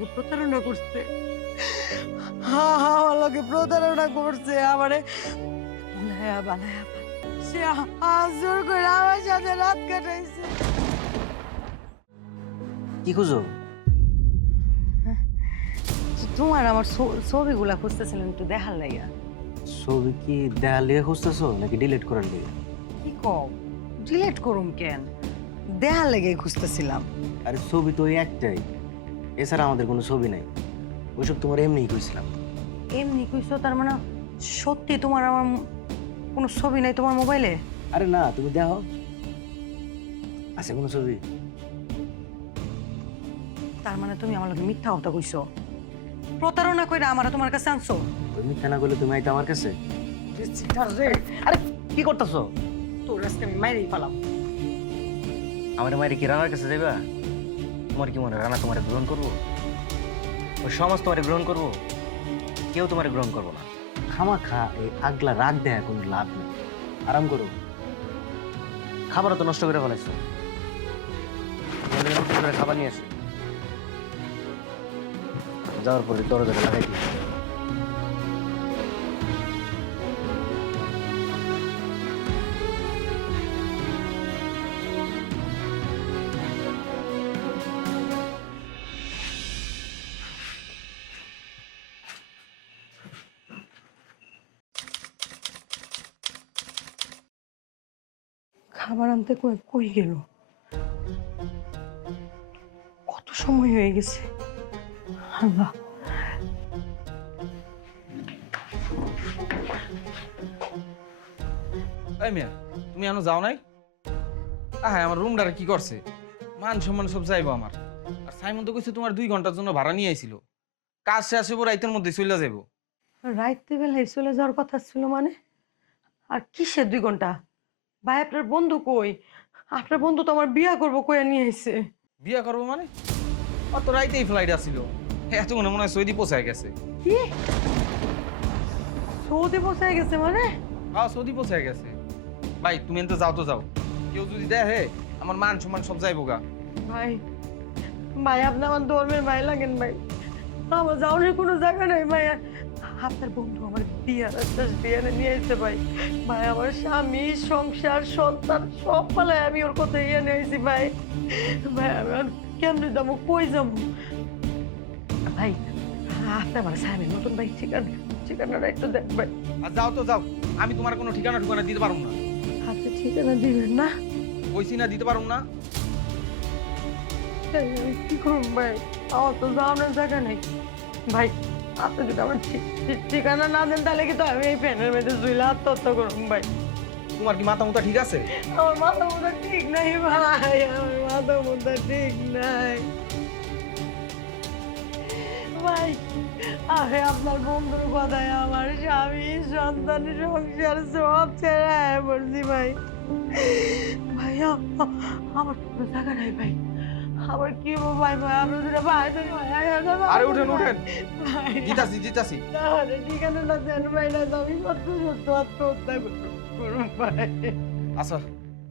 লগে প্রতারণা করছে। হ্যাঁ হ্যাঁ আমার লগে প্রতারণা করছে আমারে। বানায়া বানায়া সে হাজুর করে আমার সাথে রাত কাটাইছে। কি খুঁজো? তোমার আমার ছবিগুলা খুঁজতেছিলেন একটু দেখার লাইয়া ছবি কি দেখার লিগে খুঁজতেছো নাকি ডিলিট করার লিগে কি কও? ডিলেট করুম কেন? দেখার লেগে খুঁজতেছিলাম। আরে ছবি তো ওই একটাই। এছাড়া আমাদের কোনো ছবি নাই। ওইসব তোমার এমনিই কইছিলাম। এমনি কইছো তার মানে সত্যি তোমার আমার কোনো ছবি নাই তোমার মোবাইলে? আরে না তুমি দেখো। আছে কোনো ছবি? তার মানে তুমি আমার লগে মিথ্যা কথা কইছো। প্রতারণা কইরা আমার তোমার কাছে আনছো? ওই মিথ্যা না করলে তুমি আইতে আমার কাছে? আরে কি করতেছো? তোর আজকে আমি মাইরেই পালাম। আমার মায়ের কি রানার কাছে যাইবা? তোমার কি মনে হয় রানা তোমার গ্রহণ করব? ওই সমাজ তোমার গ্রহণ করব? কেউ তোমার গ্রহণ করব না। খামা খা এই আগলা রাগ দেয় কোনো লাভ নেই। আরাম করো। খাবার তো নষ্ট করে তোমাদের খাবার নিয়ে আসো। যাওয়ার পরে দরজাটা লাগাই দিই খাবার আনতে কই কই গেল? কত সময় হয়ে গেছে? আল্লাহ। এই মিয়া তুমি এখনও যাও নাই? হ্যাঁ আমার রুমটারে কি করছে? মান সম্মান সব যাইবো আমার। আর সাইমন তো কইছে তোমার দুই ঘণ্টার জন্য ভাড়া নিয়ে আইছিল। কাজ শেষ হইব রাইতের মধ্যে চলে যাব রাইতে বেলায় চলে যাওয়ার কথা ছিল মানে? আর কিসের দুই ঘণ্টা? ভাই আপনার বন্ধু কই? আপনার বন্ধু তো আমার বিয়া করব কইয়া নিয়ে আইছে। বিয়া করব মানে? অত রাইতেই ফ্লাইট আসছিল। এতক্ষণে মনে হয় সৌদি পৌঁছায় গেছে। কি? সৌদি বসায় গেছে মানে? হ্যাঁ সৌদি পৌঁছায় গেছে। ভাই তুমি এনতে যাও তো যাও। কেউ যদি দেখে আমার মান সম্মান সব যাইবো গা। ভাই ভাই আপনি আমার ধর্মের ভাই লাগেন ভাই। আমার যাওয়ার কোনো জায়গা নাই ভাই আপনার বন্ধু আমার বিয়ার আশ্বাস বিয়ারে নিয়ে আসছে ভাই। ভাই আমার স্বামী সংসার সন্তান সব পালায় আমি ওর কথা ইয়ে নিয়ে আইছি ভাই। ভাই আমি আর কেমনে যাব কই যাব? ভাই আপনি আমার স্বামী নতুন ভাই ঠিকানা ঠিকানাটা একটু দেখ ভাই। আর যাও তো যাও আমি তোমার কোনো ঠিকানা ঠিকানা দিতে পারব না। আপনি ঠিকানা দিবেন না? কইছি না দিতে পারব না। কি করব ভাই? আমার তো যাওয়ানোর জায়গা নেই। ভাই আপনি যদি আমার ঠিকানা না দেন তাহলে কি তো আমি এই ফ্যানের মধ্যে শুইলে আত্মহত্যা করুন ভাই। তোমার কি মাথা মুথা ঠিক আছে? আমার মাথা মুথা ঠিক নাই ভাই। আমার মাথা মুথা ঠিক নাই। ভাই আরে আপনার বন্ধুর কথায় আমার স্বামী সন্তান সংসার সব ছেড়ে পড়ছি ভাই। ভাই আমার কোনো জায়গা নাই ভাই। আমার কি হব ভাই ভাই আপনি দুটো ভাই তো আরে উঠেন উঠেন। জিতাছি জিতাছি তাহলে দেন ভাই না আমি সত্য সত্য আত্মহত্যা করুন ভাই। আচ্ছা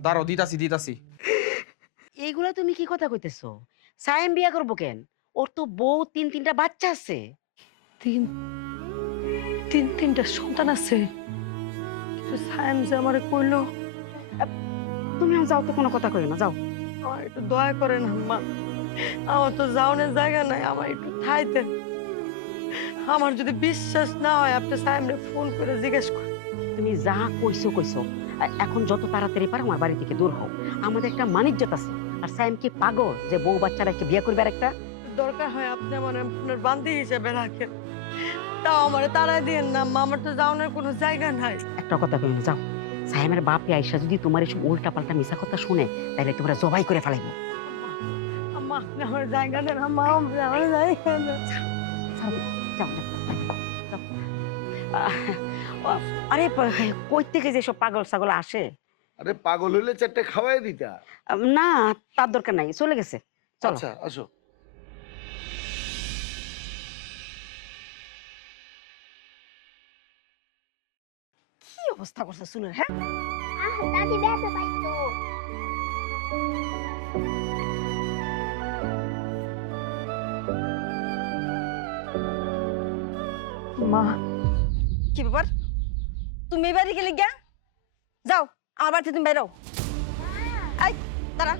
দাঁড়ো দিতাছি দিতাছি। এইগুলা তুমি কি কথা কইতেছো? সায়েম বিয়া করব কেন? ওর তো বউ তিন তিনটা বাচ্চা আছে। তিন তিন তিনটা সন্তান আছে। কিন্তু সায়েম যে আমারে কইলো তুমি যাও তো কোনো কথা কইও না যাও। আমার একটু দয়া করেন আম্মা। আমার তো যাওয়ানোর জায়গা নাই আমার একটু থাইতে আমার যদি বিশ্বাস না হয় আপনি সায়েমরে ফোন করে জিজ্ঞেস করেন। তুমি যা কইছো কইছো। এখন যত তাড়াতাড়ি পারো আমার বাড়ি থেকে দূর হও। আমাদের একটা মানিজ্যত আছে আর সায়েম কি পাগল যে বউ বাচ্চারা কি বিয়ে করবে আর একটা দরকার হয় আপনি আমার আপনার বান্দি হিসেবে রাখেন। তাও আমার তারাই দিয়েন না আমার তো যাওয়ানোর কোনো জায়গা নাই। একটা কথা কই যাও। সায়েমের বাপে আইসা যদি তোমার এসব উল্টা পাল্টা মিশা কথা শুনে তাহলে তোমরা জবাই করে ফেলাইবো। আরে কই থেকে যে সব পাগল ছাগল আসে? আরে পাগল হইলে চারটে খাওয়াই দিতা। না তার দরকার নাই চলে গেছে। চলো। আচ্ছা আসো। অবস্থা করছে চুলের হ্যাঁ. মা কি ব্যাপার? তুমি এই বাড়ি গেলে গিয়া? যাও আমার বাড়িতে তুমি বেরো। এই দাঁড়া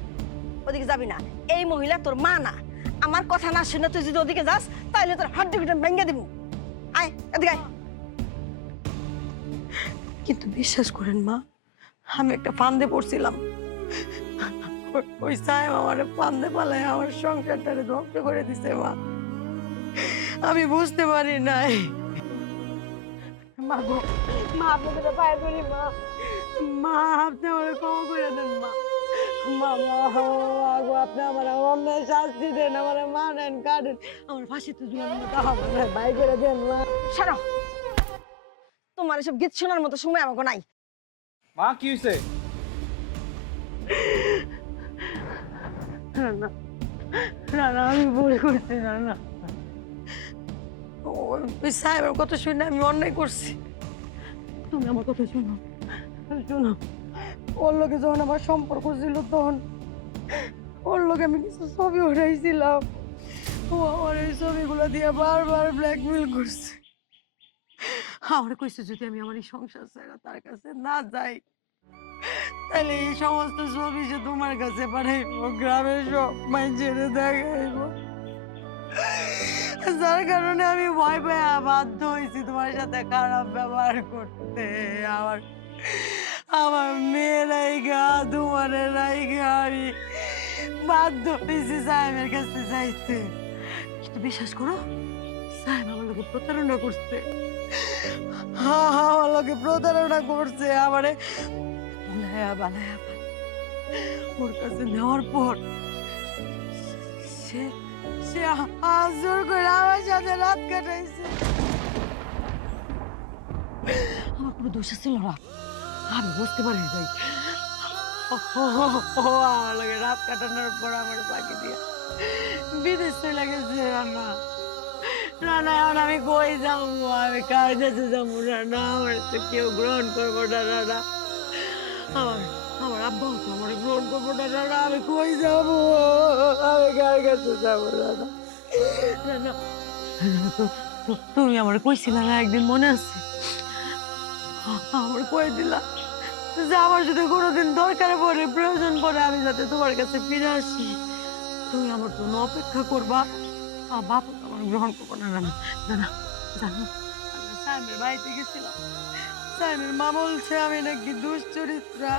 ওদিকে যাবি না। এই মহিলা তোর মা না। আমার কথা না শুনে তুই যদি ওদিকে যাস তাহলে তোর হাড্ডি ভেঙে দিব। আয় এদিকে আয়। কিন্তু বিশ্বাস করেন মা, আমি একটা ফান্দে পড়ছিলাম। ওই- সাহেব আমার ফান্দে পালায়, আমার সংসারটারে ধ্বংস করে দিছে মা। আমি বুঝতে পারি নাই। মা মা মা। মা, আপনি আমার করে দেন, মা। গো, আপনি আমার আমার মা নেন আমার দেন, মা। সারো। তোমার এসব গীত শোনার মতো সময় আমাকে নাই। মা কি না আমি ভুল করছি না না ওই সাহেবের কথা শুনে আমি অন্যায় করছি। তুমি আমার কথা শোনো শোনো। ওর লোকে যখন আমার সম্পর্ক ছিল তখন ওর লোকে আমি কিছু ছবি উঠাইছিলাম ও আমার এই ছবিগুলো দিয়ে বারবার ব্ল্যাকমেল করছে। আমার কইছে যদি আমি আমার এই সংসার ছাড়া তার কাছে না যাই তাহলে এই সমস্ত ছবি যে তোমার কাছে পাঠাইবো গ্রামের সব মাইজেরে দেখাইবো। যার কারণে আমি ভয় পেয়ে বাধ্য হয়েছি তোমার সাথে খারাপ ব্যবহার করতে। আমার আমার মেয়ে রাইগা তোমার রাইগা আমি বাধ্য হয়েছি সাহেবের কাছে যাইতে। বিশ্বাস করো, সাহেব আমার লোকে প্রতারণা করছে। আমার লোকে প্রতারণা করছে, আমারে। বালায়া বালায়া ওর কাছে নেওয়ার পর সে সে হাত করে আমার সাথে রাত কাটাইছে। আমার কোনো দোষ ছিল না আমি বুঝতে পারি নাই। আমার লাগে রাত কাটানোর পর আমার পাখি দিয়া বিদেশ চলে গেছে রান্না রান্না এখন আমি কই যাব, আমি কার কাছে যাব রান্না আমার তো কেউ গ্রহণ করব না রান্না আমার আমার আব্বাও তো আমার গ্রহণ করব না রান্না আমি কই যাব, আমি কার কাছে যাব তো- তুমি আমার কইছিলা না, একদিন মনে আছে? আমার কই দিলা? যে আমার যদি কোনোদিন দরকারে পড়ে, প্রয়োজন পড়ে, আমি যাতে তোমার কাছে ফিরে আসি। তুমি আমার জন্য অপেক্ষা করবা। আমার বাপ তো আমার গ্রহণ করব না। না না জানো আমি সাহেবের বাড়িতে গেছিলাম। সাহেবের মা নাকি দুশ্চরিত্রা।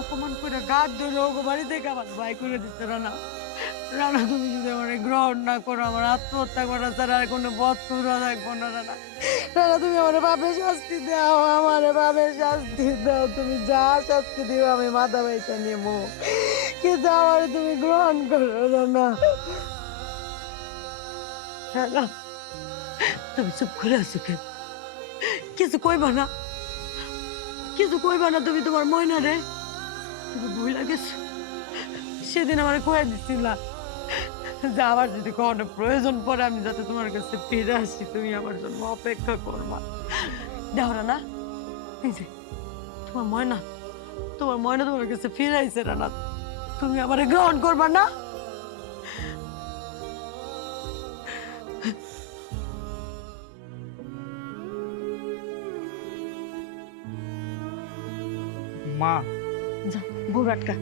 অপমান করে গাছ ধরে ওগো বাড়ি থেকে ভাই করে দিতে রানা। রানা, তুমি যদি আমার গ্রহণ না করো, আমার আত্মহত্যা করা ছাড়া আর কোনো পথ খুঁজা থাকব না, রানা। রানা, তুমি আমার বাপের শাস্তি দাও, আমার বাপের শাস্তি দাও। তুমি যা শাস্তি দিও, আমি মাথা বাইতে নেব কিন্তু আমার তুমি গ্রহণ করো, রানা। রানা, তুমি চুপ করে আছো কেন? কিছু কইবা না? কিছু কইবা না তুমি তোমার ময়না রে? তুমি ভুলে গেছো সেদিন আমার কয়ে দিছিলা যে আমার যদি কখনো প্রয়োজন পড়ে, আমি যাতে তোমার কাছে ফিরে আসি, তুমি আমার জন্য অপেক্ষা করবা। দেওরা না এই যে, তোমার ময়না তোমার ময়না তোমার কাছে ফিরে আইছে রানা। তুমি আমার গ্রহণ করবা না? মা যা বউ আটকা